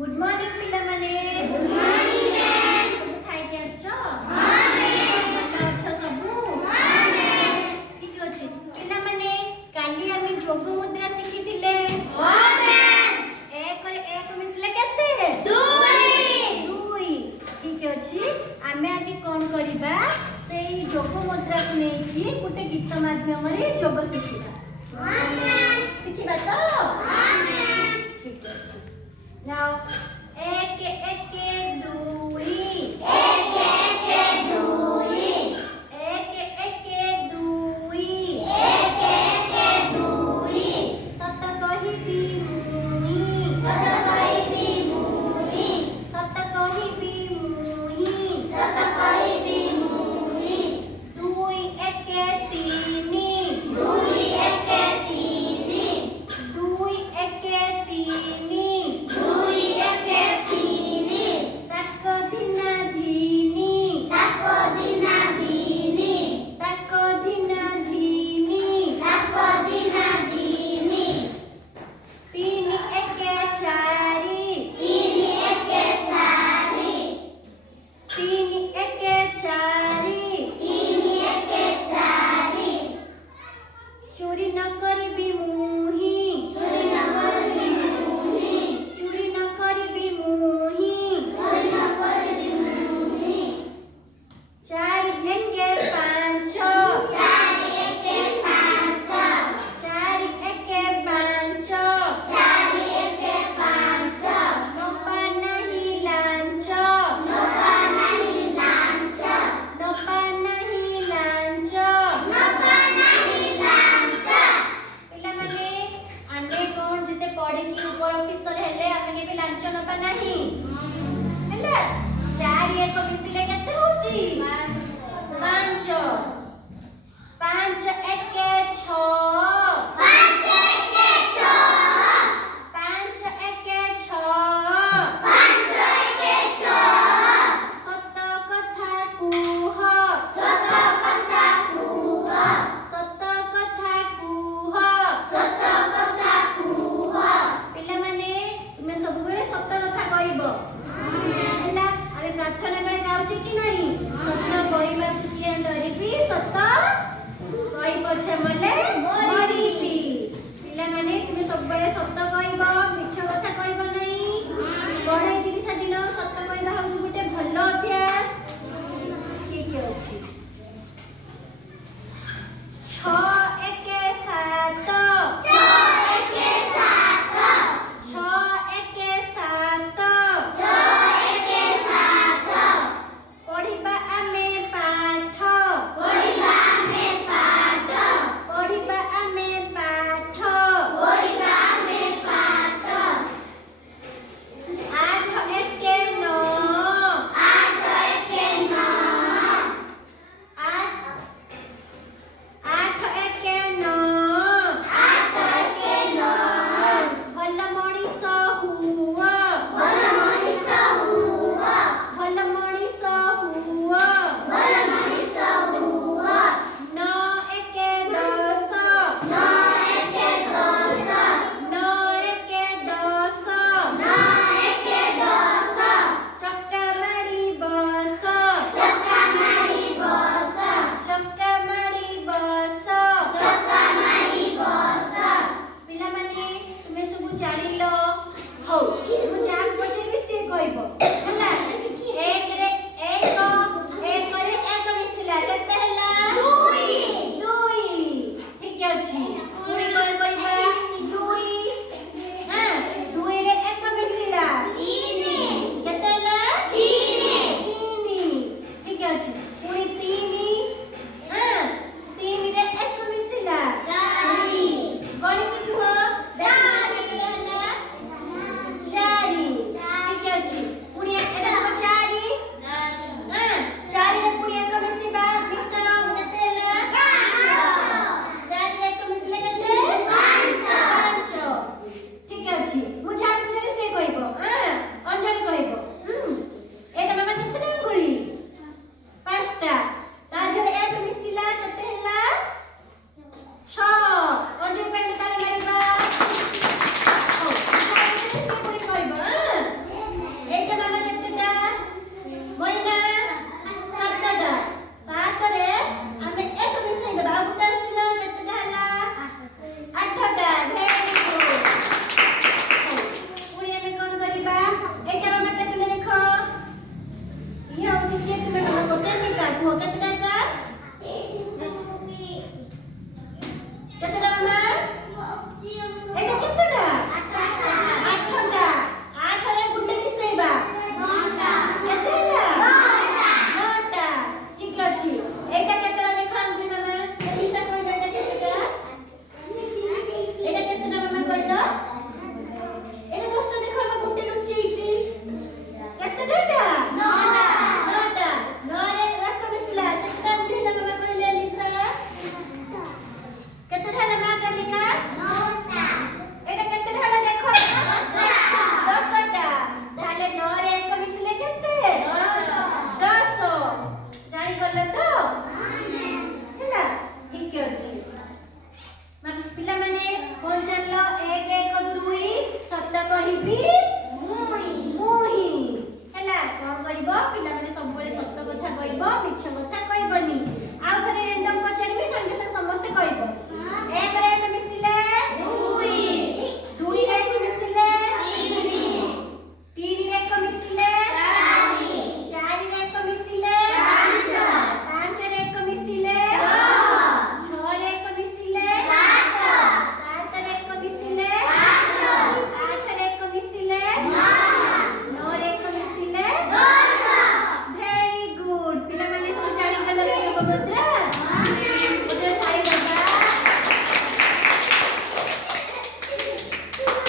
Good morning पिला माने। Good morning ma'am. सब खाइ के आछो? हां मैम। ଭଲ ଅଛ ସବୁ? हां मैम। ठीक ଅଛି ପିଲା माने काली आमी जोग मुद्रा शिखिथिले। हां मैम। एक और एक मिसले केते? 2 2। ठीक अछि आमे आज कोन करिबा सेई जोग मुद्रा को नेकी गुटे गीत माध्यम रे जोग शिखिबा। हां मैम। शिखिबा तो? हां मैम। ठीक अछि। Now, एक एक दुई, एक एक दुई, एक एक दुई, एक एक दुई, सत कहिबी मुई, सत कहिबी मुई, सत कहिबी मुई, सत कहिबी मुई, दुई एक तीनी, दुई एक तीनी, दुई एक तीनी, चोरी न करिबी मुही, चोरी न करिबी मुही, चोरी न करिबी मुही, चोरी न करिबी मुही, चारि एके पाँच, चारि एके पाँच, चारि एके पाँच, चारि एके पाँच, नपा नहीं लांच, नपा नहीं लांच, नपा नहीं लांच, नपा नहीं लांच। पिला माने आने कोन जते पढ़े कि ऊपर ऑफिसर हेले आमे के भी लांच नपा नहीं हेले। चारि एक मिसिले केते होची? 5 5 एके 6, 5 एके 6, 5 एके 6, 5 एके 6, सत कथा कुह, सत कथा कुह, सत कथा कुह, सत कथा कुह। पिला माने तुमे सब बेले सत कथा कहइबो हैला। अरे प्रार्थना बेले गाउची कि नहीं? सत्य कहइबा किए डरिबी, सत कहइबो छमले मरिबी। पिला माने तुमे सब बेले सत कहइबो, मिछ कथा कहइबो नहीं। बड़े दिन से दिन सत कहइबा होउची गुटे भलो अभ्यास। ठीक अछि। 6 एके 7, 6 एके 7, 6 एके 7, 6 एके 7, पढ़िबा आमे पाठ, पढ़िबा आमे पाठ, पढ़िबा आमे पाठ, पढ़िबा आमे पाठ, 8 एके 9, 8 एके 9, 8 एके 9, 8 एके 9, ଭଲ ମଣିଷ ହୁଅ, ଭଲ ମଣିଷ ହୁଅ, ଭଲ ମଣିଷ ହୁଅ, ଭଲ ମଣିଷ ହୁଅ, 9 ଏକେ 10, 9 ଏକେ 10, 9 ଏକେ 10, 9 ଏକେ 10, ଚକା ମାଡ଼ି ବସ, ଚକା ମାଡ଼ି ବସ, ଚକା ମାଡ଼ି ବସ, ଚକା ମାଡ଼ି ବସ। ପିଲା ମାने तुमे सब जानिलो हो मु जान पछे से कहइबो हैला। एक रे एक रे एक मिसिला केते हैला? 2 2। ठीक अछि पुरी करे कहइबा 2 हां 2 रे एक मिसिला 3 केते हैला? 3 ठीक अछि पुरी 3 हां 3 रे एक मिसिला 4 गणित कुह 4 चारि ready?